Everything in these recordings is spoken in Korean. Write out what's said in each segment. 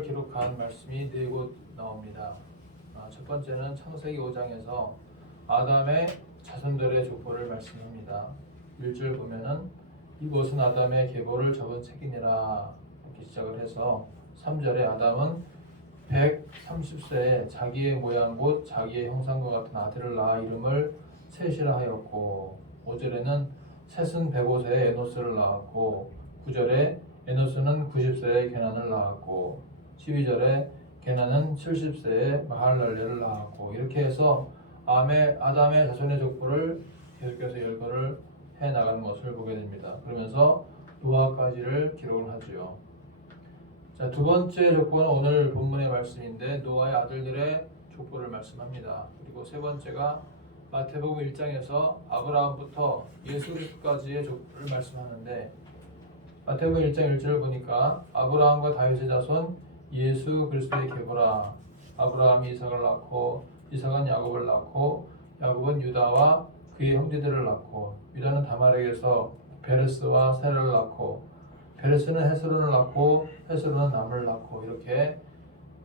족보를 기록한 말씀이 네 곳 나옵니다. 첫 번째는 창세기 5장에서 아담의 자손들의 족보를 말씀합니다. 1절 보면은 이곳은 아담의 계보를 적은 책이니라 이렇게 시작을 해서 3절에 아담은 130세에 자기의 모양 곧 자기의 형상과 같은 아들을 낳아 이름을 셋이라 하였고 5절에는 셋은 105세에 에노스를 낳았고 9절에 에노스는 90세에 게난을 낳았고 12절에 게난은 70세에 마할랄레를 낳았고 이렇게 해서 아담의 자손의 족보를 계속해서 열거를 해 나가는 것을 보게 됩니다. 그러면서 노아까지를 기록을 하지요. 자, 두 번째 족보는 오늘 본문의 말씀인데 노아의 아들들의 족보를 말씀합니다. 그리고 세 번째가 마태복음 1장에서 아브라함부터 예수 그리스도까지의 족보를 말씀하는데 마태복음 1장 1절을 보니까 아브라함과 다윗의 자손 예수 그리스도의 계보라. 아브라함이 이삭을 낳고 이삭은 야곱을 낳고 야곱은 유다와 그의 형제들을 낳고 유다는 다말에게서 베레스와 세라를 낳고 베레스는 헤스론을 낳고 헤스론은 남을 낳고 이렇게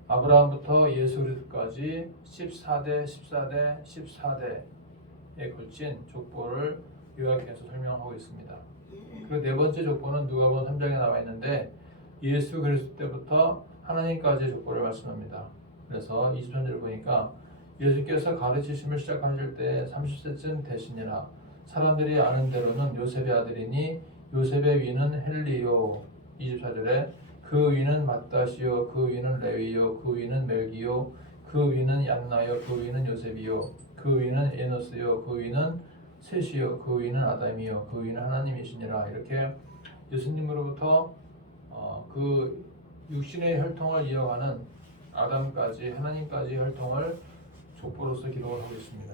아브라함부터 예수 그리스도까지 14대 14대 14대에 걸친 족보를 요약해서 설명하고 있습니다. 그리고 네 번째 족보는 누가복음 3장에 나와 있는데 예수 그리스도 때부터 하나님까지의 족보를 말씀합니다. 그래서 23절을 보니까 예수께서 가르치심을 시작하실 때 30세쯤 되시니라. 사람들이 아는 대로는 요셉의 아들이니 요셉의 위는 헬리요. 24절에 그 위는 맏다시요 그 위는 레위요 그 위는 멜기요 그 위는 얀나요 그 위는 요셉이요 그 위는 에노스요 그 위는 셋이요 그 위는 아담이요 그 위는 하나님이시니라. 이렇게 예수님으로부터 그 육신의 혈통을 이어가는 아담까지 하나님까지 혈통을 족보로서 기록을 하고 있습니다.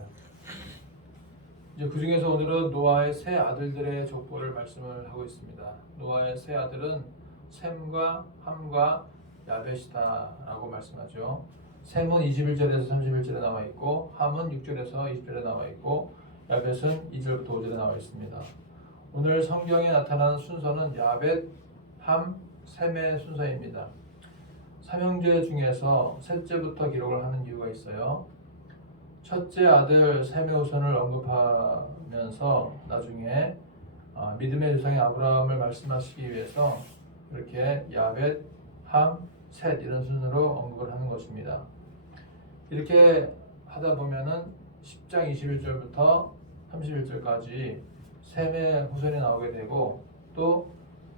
이제 그 중에서 오늘은 노아의 세 아들들의 족보를 말씀을 하고 있습니다. 노아의 세 아들은 셈과 함과 야벳이다라고 말씀하죠. 셈은 21절에서 31절에 나와 있고 함은 6절에서 20절에 나와 있고 야벳은 2절부터 5절에 나와 있습니다. 오늘 성경에 나타나는 순서는 야벳, 함, 셈의 순서입니다. 삼형제 중에서 셋째부터 기록을 하는 이유가 있어요. 첫째 아들 셈의 후손을 언급하면서 나중에 믿음의 조상의 아브라함을 말씀하시기 위해서 이렇게 야벳, 함, 셋 이런 순으로 언급을 하는 것입니다. 이렇게 하다 보면은 10장 21절부터 31절까지 셈의 후손이 나오게 되고 또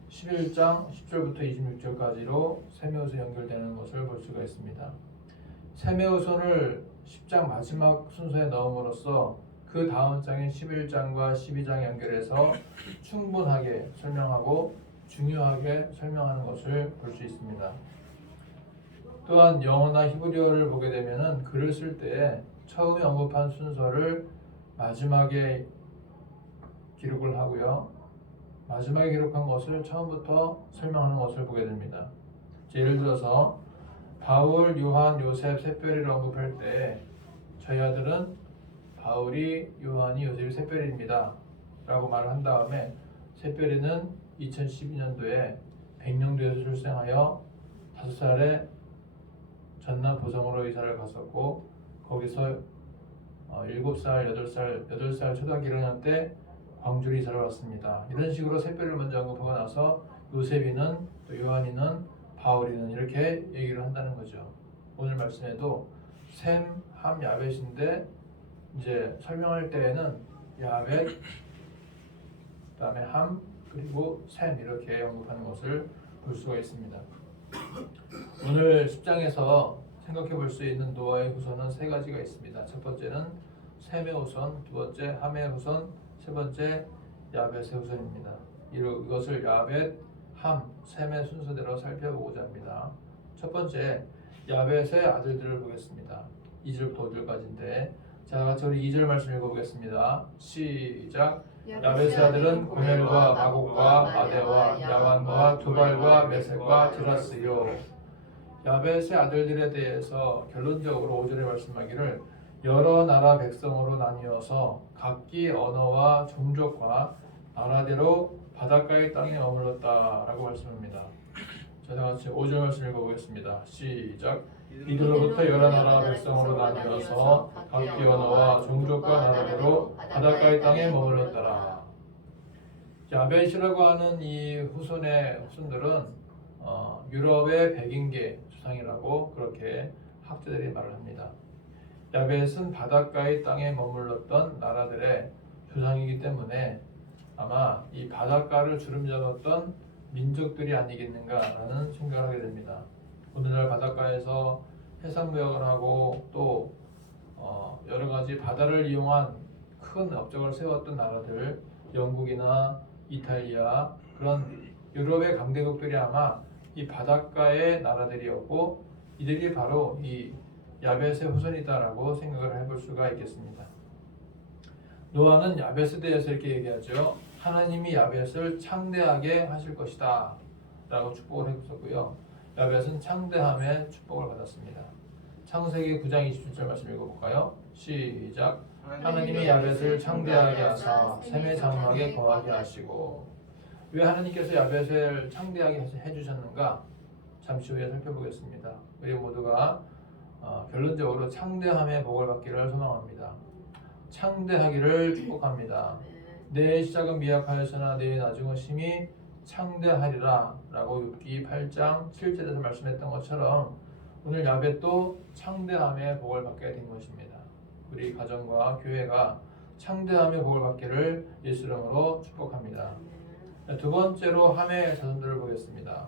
11장 10절부터 26절까지로 셈의 후손이 연결되는 것을 볼 수가 있습니다. 셈의 후손을 10장 마지막 순서에 넣음으로써 그 다음 장인 11장과 12장 연결해서 충분하게 설명하고 중요하게 설명하는 것을 볼 수 있습니다. 또한 영어나 히브리어를 보게 되면은 글을 쓸 때 처음에 언급한 순서를 마지막에 기록을 하고요. 마지막에 기록한 것을 처음부터 설명하는 것을 보게 됩니다. 예를 들어서 바울, 요한, 요셉, 샛별이를 언급할 때 저희 아들은 바울이, 요한이, 요셉이 샛별입니다 라고 말을 한 다음에 샛별이는 2012년도에 백령도에서 출생하여 5살에 전남 보성으로 이사를 갔었고 거기서 7살, 8살 초등학교 1학년 때 광주로 이사를 왔습니다. 이런 식으로 샛별을 먼저 언급하고 나서 요셉이는 또 요한이는 바울이는 이렇게 얘기를 한다는 거죠. 오늘 말씀에도 셈, 함, 야벳인데 이제 설명할 때에는 야벳, 그다음에 함, 그리고 셈 이렇게 언급하는 것을 볼 수가 있습니다. 오늘 10장에서 생각해 볼 수 있는 노아의 후손은 세 가지가 있습니다. 첫 번째는 셈의 후손, 두 번째 함의 후손, 세 번째 야벳의 후손입니다. 이것을 야벳, 함, 셈의 순서대로 살펴보고자 합니다. 첫 번째 야벳의 아들들을 보겠습니다. 2절부터 5절까지인데 자, 같이 우리 2절 말씀 읽어보겠습니다. 시작. 야벳의 아들은 고멜과 마곡과 아데와 야완과 두발과 메섹과 드라스요. 야벳의 아들들에 대해서 결론적으로 5절에 말씀하기를 여러 나라 백성으로 나뉘어서 각기 언어와 종족과 나라대로 바닷가의 땅에 머물렀다라고 말씀합니다. 자, 자, 다 같이 5절 말씀 읽어보겠습니다. 시작. 이들로부터 여러 나라 백성으로 나뉘어서 각기 언어와 종족과 나라대로 바닷가의 땅에 머물렀더라. 야벳이라고 하는 이 후손들은 유럽의 백인계 조상이라고 그렇게 학자들이 말을 합니다. 야벳은 바닷가의 땅에 머물렀던 나라들의 조상이기 때문에 아마 이 바닷가를 주름잡았던 민족들이 아니겠는가라는 생각을 하게 됩니다. 오늘날 바닷가에서 해상무역을 하고 또 여러 가지 바다를 이용한 큰 업적을 세웠던 나라들, 영국이나 이탈리아 그런 유럽의 강대국들이 아마 이 바닷가의 나라들이었고 이들이 바로 이 야벳의 후손이다라고 생각을 해볼 수가 있겠습니다. 노아는 야벳에 대해서 이렇게 얘기하죠. 하나님이 야벳을 창대하게 하실 것이다 라고 축복을 했었고요. 야벳은 창대함의 축복을 받았습니다. 창세기 9장 27절 말씀 읽어볼까요? 시작. 하나님이 야벳을 창대하게 하사 샘의 장막에 거하게 하시고. 왜 하나님께서 야벳을 창대하게 해주셨는가? 잠시 후에 살펴보겠습니다. 우리 모두가 결론적으로 창대함의 복을 받기를 소망합니다. 창대하기를 축복합니다. 내 시작은 미약하였으나 내 나중은 심히 창대하리라 라고 욥기 8장 7절에서 말씀했던 것처럼 오늘 야벳도 창대함의 복을 받게 된 것입니다. 우리 가정과 교회가 창대함의 복을 받기를 예수 이름으로 축복합니다. 두 번째로 함의 자손들을 보겠습니다.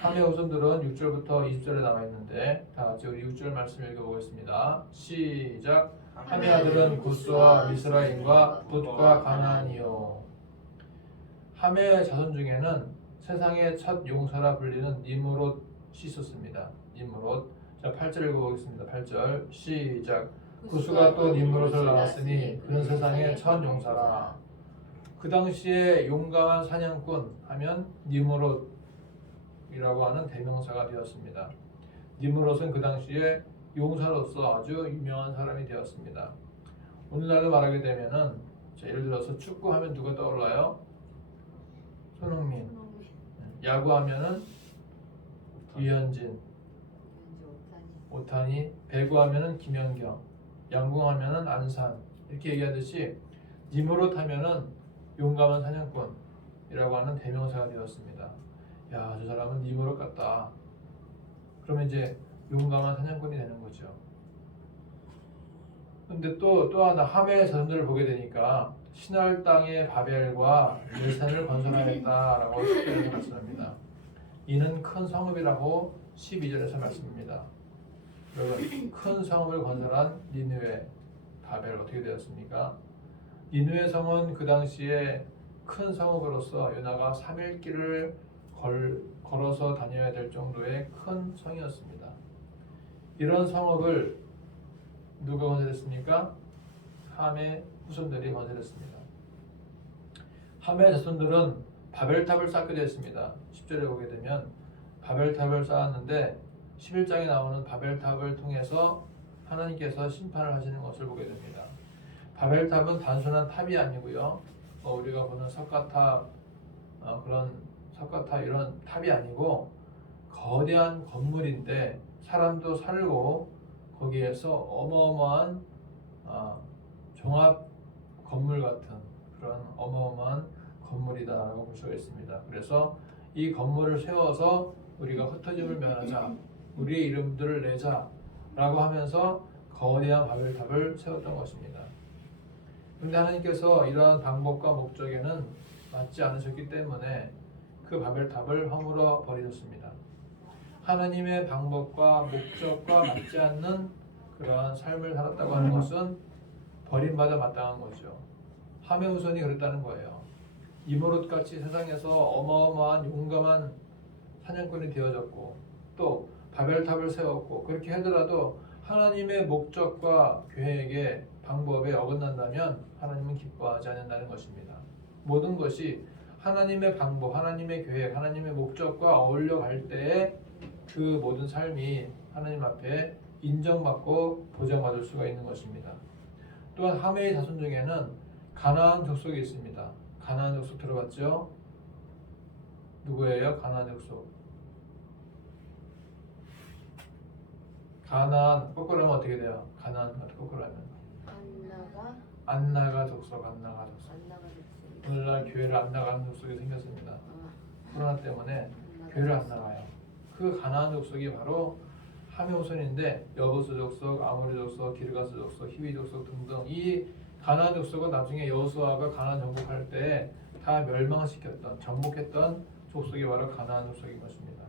함의 후손들은 6절부터 20절에 나와 있는데 다 같이 우리 6절 말씀 읽어보겠습니다. 시작. 함의 아들은 구스와 미스라임과 붓과 가나안이요. 함의 자손 중에는 세상의 첫 용사라 불리는 니므롯이 있었습니다. 니므롯. 자, 8절 읽어보겠습니다. 8절 시작. 구스가 또 니므롯을 낳았으니 그는 세상의 첫 용사라. 그 당시에 용감한 사냥꾼 하면 니므롯이라고 하는 대명사가 되었습니다. 니므롯은 그 당시에 용사로서 아주 유명한 사람이 되었습니다. 오늘날로 말하게 되면은 예를 들어서 축구하면 누가 떠올라요? 손흥민. 야구하면은 유현진, 오타니. 배구하면은 김연경, 양궁하면은 안산. 이렇게 얘기하듯이 니므롯 하면은 용감한 사냥꾼이라고 하는 대명사가 되었습니다. 야, 저 사람은 니므롯 같다. 그러면 이제 용감한 사냥꾼이 되는 거죠. 근데 또 하나 함의 자손들을 보게 되니까 신할 땅의 바벨과 예산을 건설하였다라고 10절에서 말씀합니다. 이는 큰 성읍이라고 12절에서 말씀입니다. 여러분, 큰 성읍을 건설한 니느웨 바벨 어떻게 되었습니까? 니느웨 성은 그 당시에 큰 성읍으로서 요나가 3일 길을 걸어서 다녀야 될 정도의 큰 성이었습니다. 이런 성읍을 누가 건설했습니까? 함의 후손들이 건설했습니다. 함의 자손들은 바벨탑을 쌓게 되었습니다. 10절에 보게 되면 바벨탑을 쌓았는데 11장에 나오는 바벨탑을 통해서 하나님께서 심판을 하시는 것을 보게 됩니다. 바벨탑은 단순한 탑이 아니고요. 우리가 보는 석가탑, 그런 석가탑 이런 탑이 아니고 거대한 건물인데 사람도 살고 거기에서 어마어마한 종합 건물 같은 그런 어마어마한 건물이다라고 볼 수가 있습니다. 그래서 이 건물을 세워서 우리가 흩어짐을 면하자, 우리의 이름들을 내자라고 하면서 거대한 바벨탑을 세웠던 것입니다. 그런데 하나님께서 이러한 방법과 목적에는 맞지 않으셨기 때문에 그 바벨탑을 허물어 버리셨습니다. 하나님의 방법과 목적과 맞지 않는 그러한 삶을 살았다고 하는 것은 버림받아 마땅한 거죠. 함의 후손이 그랬다는 거예요. 니므롯같이 세상에서 어마어마한 용감한 사냥꾼이 되어졌고 또 바벨탑을 세웠고 그렇게 하더라도 하나님의 목적과 계획의 방법에 어긋난다면 하나님은 기뻐하지 않는다는 것입니다. 모든 것이 하나님의 방법, 하나님의 계획, 하나님의 목적과 어울려 갈 때에 그 모든 삶이 하나님 앞에 인정받고 보장받을 수가 있는 것입니다. 또한 함의 자손 중에는 가나안 족속이 있습니다. 가나안 족속 들어봤죠? 누구예요? 가나안 족속. 가나안 거꾸로 하면 어떻게 돼요? 가나안 거꾸로 하면 안나가 안나가 족속, 안나가 족속. 안나가 됐습니다. 오늘날 교회를 안 나가는 족속이 생겼습니다. 코로나 때문에 교회를 안 나가요. 그 가나안 족속이 바로 함의 후손인데 여부스 족속, 아모리 족속, 기르가스 족속, 히위 족속 등등 이 가나안 족속은 나중에 여호수아가 가나안 정복할 때 다 멸망시켰던, 정복했던 족속이 바로 가나안 족속인 것입니다.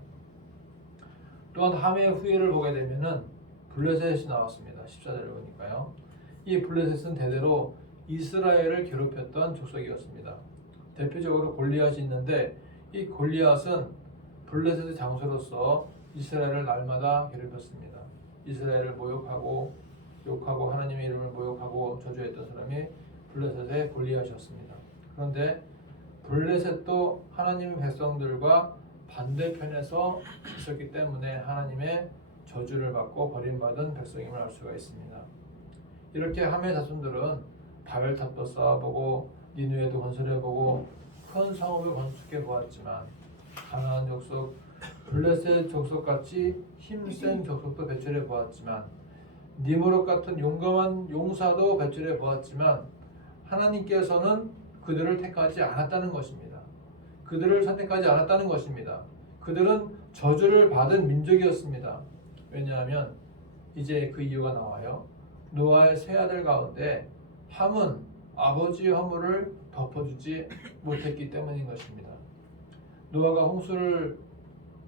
또한 함의 후예를 보게 되면은 블레셋이 나왔습니다. 14절을 보니까요. 이 블레셋은 대대로 이스라엘을 괴롭혔던 족속이었습니다. 대표적으로 골리앗이 있는데 이 골리앗은 블레셋의 장소로서 이스라엘을 날마다 괴롭혔습니다. 이스라엘을 모욕하고 욕하고 하나님의 이름을 모욕하고 저주했던 사람이 블레셋의 골리앗이었습니다. 그런데 블레셋도 하나님의 백성들과 반대편에서 있었기 때문에 하나님의 저주를 받고 버림받은 백성임을 알 수가 있습니다. 이렇게 함의 자손들은 바벨탑도 쌓아보고 니누에도 건설해보고 큰 성읍을 건축해 보았지만 가나안 족속, 블레셋 족속같이 힘센 족속도 배출해 보았지만 니므롯 같은 용감한 용사도 배출해 보았지만 하나님께서는 그들을 택하지 않았다는 것입니다. 그들을 선택하지 않았다는 것입니다. 그들은 저주를 받은 민족이었습니다. 왜냐하면 이제 그 이유가 나와요. 노아의 세 아들 가운데 함은 아버지의 허물을 덮어주지 못했기 때문인 것입니다. 노아가 홍수를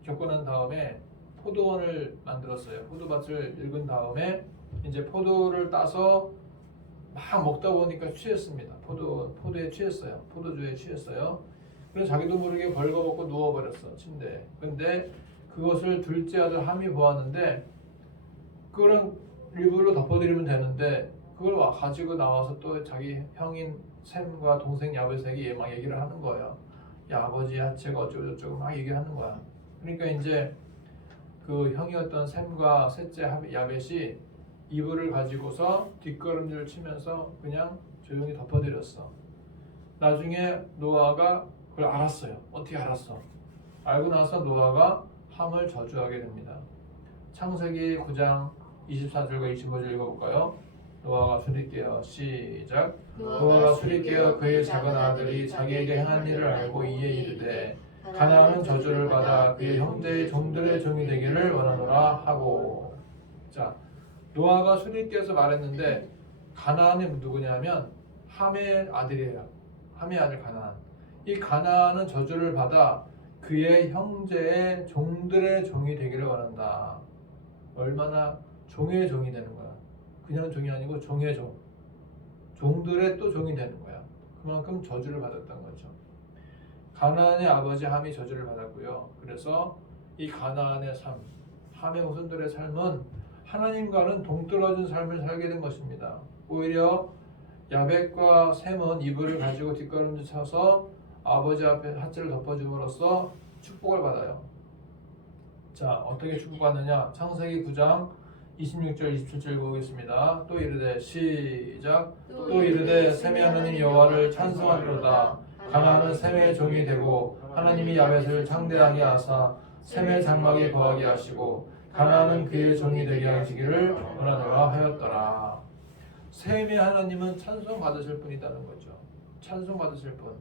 겪고 난 다음에 포도원을 만들었어요. 포도밭을 읽은 다음에 이제 포도를 따서 막 먹다 보니까 취했습니다. 포도에 취했어요. 포도주에 취했어요. 그래서 자기도 모르게 벌거벗고 누워버렸어, 침대에. 근데 그것을 둘째 아들 함이 보았는데 그거는 이불로 덮어드리면 되는데 그걸 가지고 나와서 또 자기 형인 셈과 동생 야벳에게 막 얘기를 하는 거예요. 야, 아버지 하체가 어쩌고저쩌고 막 얘기하는 거야. 그러니까 이제 그 형이었던 셈과 셋째 야벳이 이불을 가지고서 뒷걸음질을 치면서 그냥 조용히 덮어드렸어. 나중에 노아가 그걸 알았어요. 어떻게 알았어? 알고 나서 노아가 함을 저주하게 됩니다. 창세기 9장 24절과 25절 읽어볼까요? 노아가 술이 깨어 시작. 노아가 술이 깨어 그의 작은 아들이 자기에게 행한 일을 알고 이에 이르되 가나안은 저주를 받아 그의 형제의 종들의 종이 되기를 원하노라 하고. 자, 노아가 술이 깨어서 말했는데 가나안이 누구냐면 함의 아들이에요. 함의 아들 가나안. 이 가나안은 저주를 받아 그의 형제의 종들의 종이 되기를 원한다. 얼마나 종의 종이 되는 거야. 그냥 종이 아니고 종의 종. 종들의 또 종이 되는 거야. 그만큼 저주를 받았던 거죠. 가나안의 아버지 함이 저주를 받았고요. 그래서 이 가나안의 삶, 함의 후손들의 삶은 하나님과는 동떨어진 삶을 살게 된 것입니다. 오히려 야벳과 셈은 이불을 가지고 뒷걸음질 쳐서 아버지 앞에 하체를 덮어줌으로써 축복을 받아요. 자, 어떻게 축복받느냐? 창세기 9장 26절 27절 보겠습니다. 또 이르되 시작. 또 이르되 셈의 하나님 여호와를 찬송하리로다. 가나안은 셈의 종이 되고 하나님이 야벳을 창대하게 하사 셈의 장막에 거하게 하시고 가나안은 그의 종이 되게 하시기를 원하노라 하였더라. 셈의 하나님은 찬송 받으실 분이다는 거죠. 찬송 받으실 분.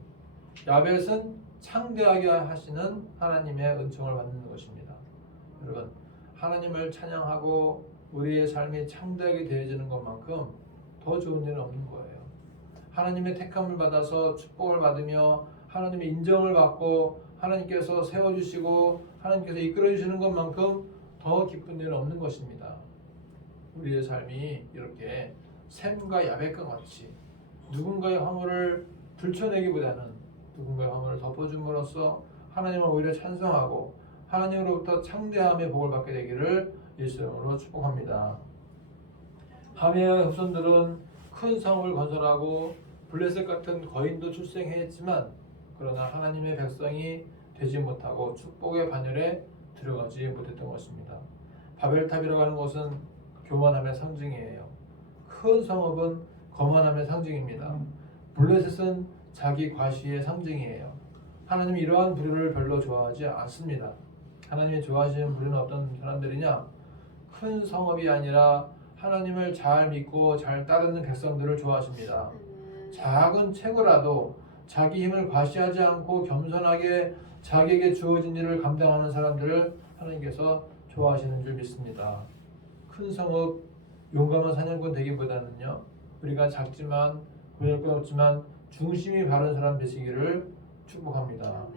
야벳은 창대하게 하시는 하나님의 은총을 받는 것입니다. 여러분, 하나님을 찬양하고 우리의 삶이 창대하게 되어지는 것만큼 더 좋은 일은 없는 거예요. 하나님의 택함을 받아서 축복을 받으며 하나님의 인정을 받고 하나님께서 세워주시고 하나님께서 이끌어주시는 것만큼 더 기쁜 일은 없는 것입니다. 우리의 삶이 이렇게 셈과 야벳과 같이 누군가의 화물을 들춰내기보다는 누군가의 화물을 덮어줌으로써 하나님을 오히려 찬송하고 하나님으로부터 창대함의 복을 받게 되기를 예수님으로 축복합니다. 함의 후손들은 큰 성을 건설하고 블레셋 같은 거인도 출생했지만 그러나 하나님의 백성이 되지 못하고 축복의 반열에 들어가지 못했던 것입니다. 바벨탑이라고 하는 것은 교만함의 상징이에요. 큰 성읍은 거만함의 상징입니다. 블레셋은 자기 과시의 상징이에요. 하나님이 이러한 부류를 별로 좋아하지 않습니다. 하나님이 좋아하시는 부류는 어떤 사람들이냐? 큰 성읍이 아니라 하나님을 잘 믿고 잘 따르는 백성들을 좋아하십니다. 작은 체구라도 자기 힘을 과시하지 않고 겸손하게 자기에게 주어진 일을 감당하는 사람들을 하나님께서 좋아하시는 줄 믿습니다. 큰 성읍, 용감한 사냥꾼 되기보다는요, 우리가 작지만 고질것 없지만 중심이 바른 사람 되시기를 축복합니다.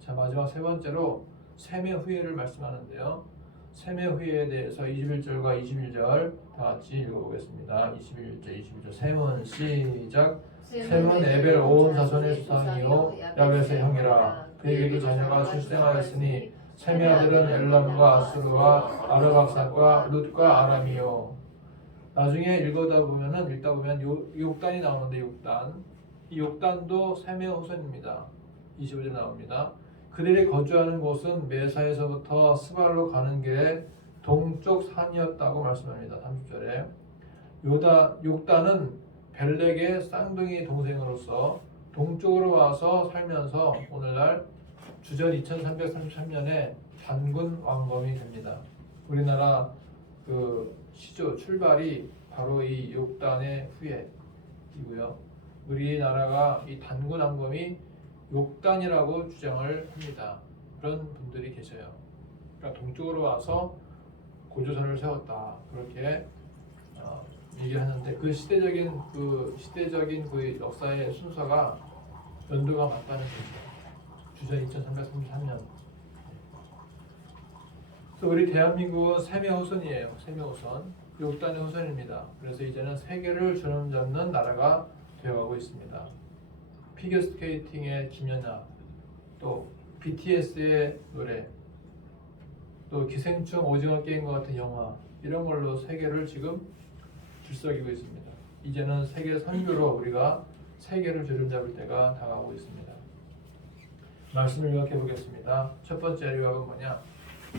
자, 마지막 세 번째로 셈의 후예를 말씀하는데요. 셈의 후예에 대해서 21절과 22절 다 같이 읽어보겠습니다. 21절 셈은 시작. 셈은 에벨 온 자손의 수산이요 야벳의 형이라. 그에게도 자녀가 출생하였으니 셈의 아들은 엘람과 아수르와 아르박삭과 룻과 아람이요. 나중에 읽다 보면 욕단이 나오는데 이 욕단도 셈의 후손입니다. 25절 나옵니다. 그들이 거주하는 곳은 메사에서부터 스발로 가는 길에 동쪽 산이었다고 말씀합니다. 30절에 욕단은 벨렉의 쌍둥이 동생으로서 동쪽으로 와서 살면서 오늘날 주전 2333년에 단군 왕검이 됩니다. 우리나라 그 시조 출발이 바로 이 욕단의 후예이고요. 우리나라가 이 단군 왕검이 욕단이라고 주장을 합니다. 그런 분들이 계셔요. 그러니까 동쪽으로 와서 고조선을 세웠다 그렇게 얘기를 하는데 그 시대적인 그 역사의 순서가 연도가 맞다는 거죠. 주전 2333년. 그래서 우리 대한민국은 셈의 후손이에요. 셈의 후손, 욕단의 후손입니다. 그래서 이제는 세계를 주름잡는 나라가 되어가고 있습니다. 피겨스케이팅의 김연아, 또 BTS의 노래, 또 기생충 오징어 게임과 같은 영화 이런 걸로 세계를 지금 들썩이고 있습니다. 이제는 세계 선교로 우리가 세계를 주름잡을 때가 다가오고 있습니다. 말씀을 요약해 보겠습니다. 첫 번째 요약은 뭐냐?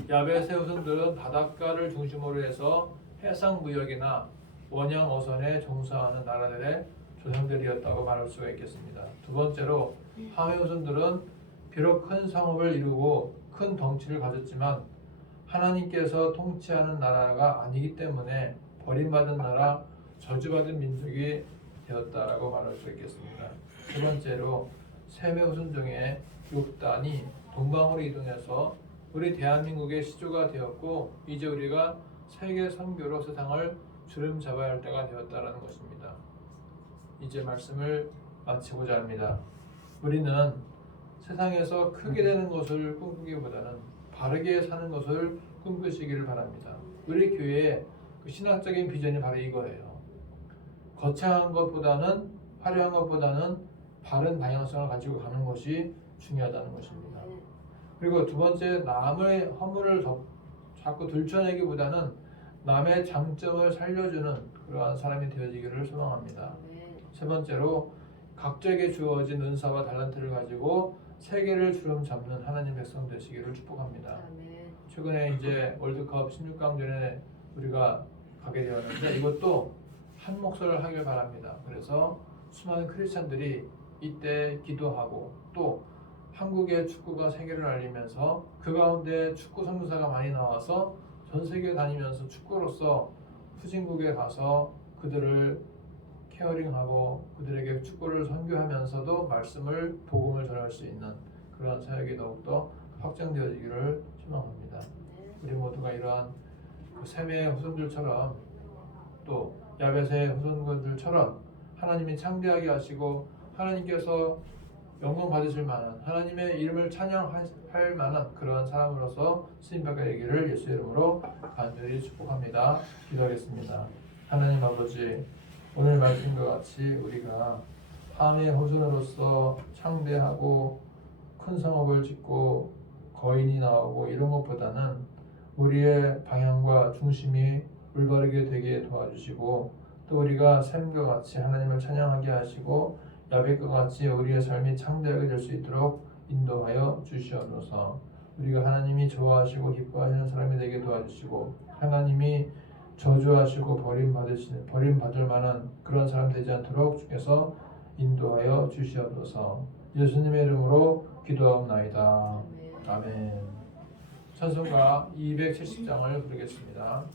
야벳의 후손들은 바닷가를 중심으로 해서 해상 무역이나 원양 어선에 종사하는 나라들의 조상들이었다고 말할 수가 있겠습니다. 두 번째로 함의 후손들은 비록 큰 성읍을 이루고 큰 덩치를 가졌지만 하나님께서 통치하는 나라가 아니기 때문에 버림받은 나라, 저주받은 민족이 되었다라고 말할 수 있겠습니다. 세 번째로 셈의 후손 중에 욕단이 동방으로 이동해서 우리 대한민국의 시조가 되었고 이제 우리가 세계 선교로 세상을 주름잡아야 할 때가 되었다라는 것입니다. 이제 말씀을 마치고자 합니다. 우리는 세상에서 크게 되는 것을 꿈꾸기보다는 바르게 사는 것을 꿈꾸시기를 바랍니다. 우리 교회의 그 신학적인 비전이 바로 이거예요. 거창한 것보다는 화려한 것보다는 바른 방향성을 가지고 가는 것이 중요하다는 것입니다. 그리고 두 번째, 남의 허물을 자꾸 들춰내기보다는 남의 장점을 살려주는 그러한 사람이 되어지기를 소망합니다. 세 번째로 각자에게 주어진 은사와 달란트를 가지고 세계를 주름잡는 하나님 백성 되시기를 축복합니다. 최근에 이제 월드컵 16강전에 우리가 가게 되었는데 이것도 한 목소리를 하길 바랍니다. 그래서 수많은 크리스찬들이 이때 기도하고 또 한국의 축구가 세계를 알리면서 그 가운데 축구 선교사가 많이 나와서 전 세계 다니면서 축구로서 후진국에 가서 그들을 케어링하고 그들에게 축구를 선교하면서도 말씀을 복음을 전할 수 있는 그러한 사역이 더욱더 확장되어지기를 소망합니다. 우리 모두가 이러한 그 셈의 후손들처럼 또 야벳의 후손들처럼 하나님이 창대하게 하시고 하나님께서 영광 받으실 만한 하나님의 이름을 찬양할 만한 그러한 사람으로서 쓰임받게 되기를 예수 이름으로 간절히 축복합니다. 기도하겠습니다. 하나님 아버지, 오늘 말씀과 같이 우리가 함의 후손으로서 창대하고 큰 성읍을 짓고 거인이 나오고 이런 것보다는 우리의 방향과 중심이 올바르게 되게 도와주시고 또 우리가 셈과 같이 하나님을 찬양하게 하시고 야벳과 같이 우리의 삶이 창대하게 될 수 있도록 인도하여 주시옵소서. 우리가 하나님이 좋아하시고 기뻐하시는 사람이 되게 도와주시고 하나님이 저주하시고 버림받을 만한 그런 사람 되지 않도록 주께서 인도하여 주시옵소서. 예수님의 이름으로 기도하옵나이다. 아멘. 찬송가 270장을 부르겠습니다.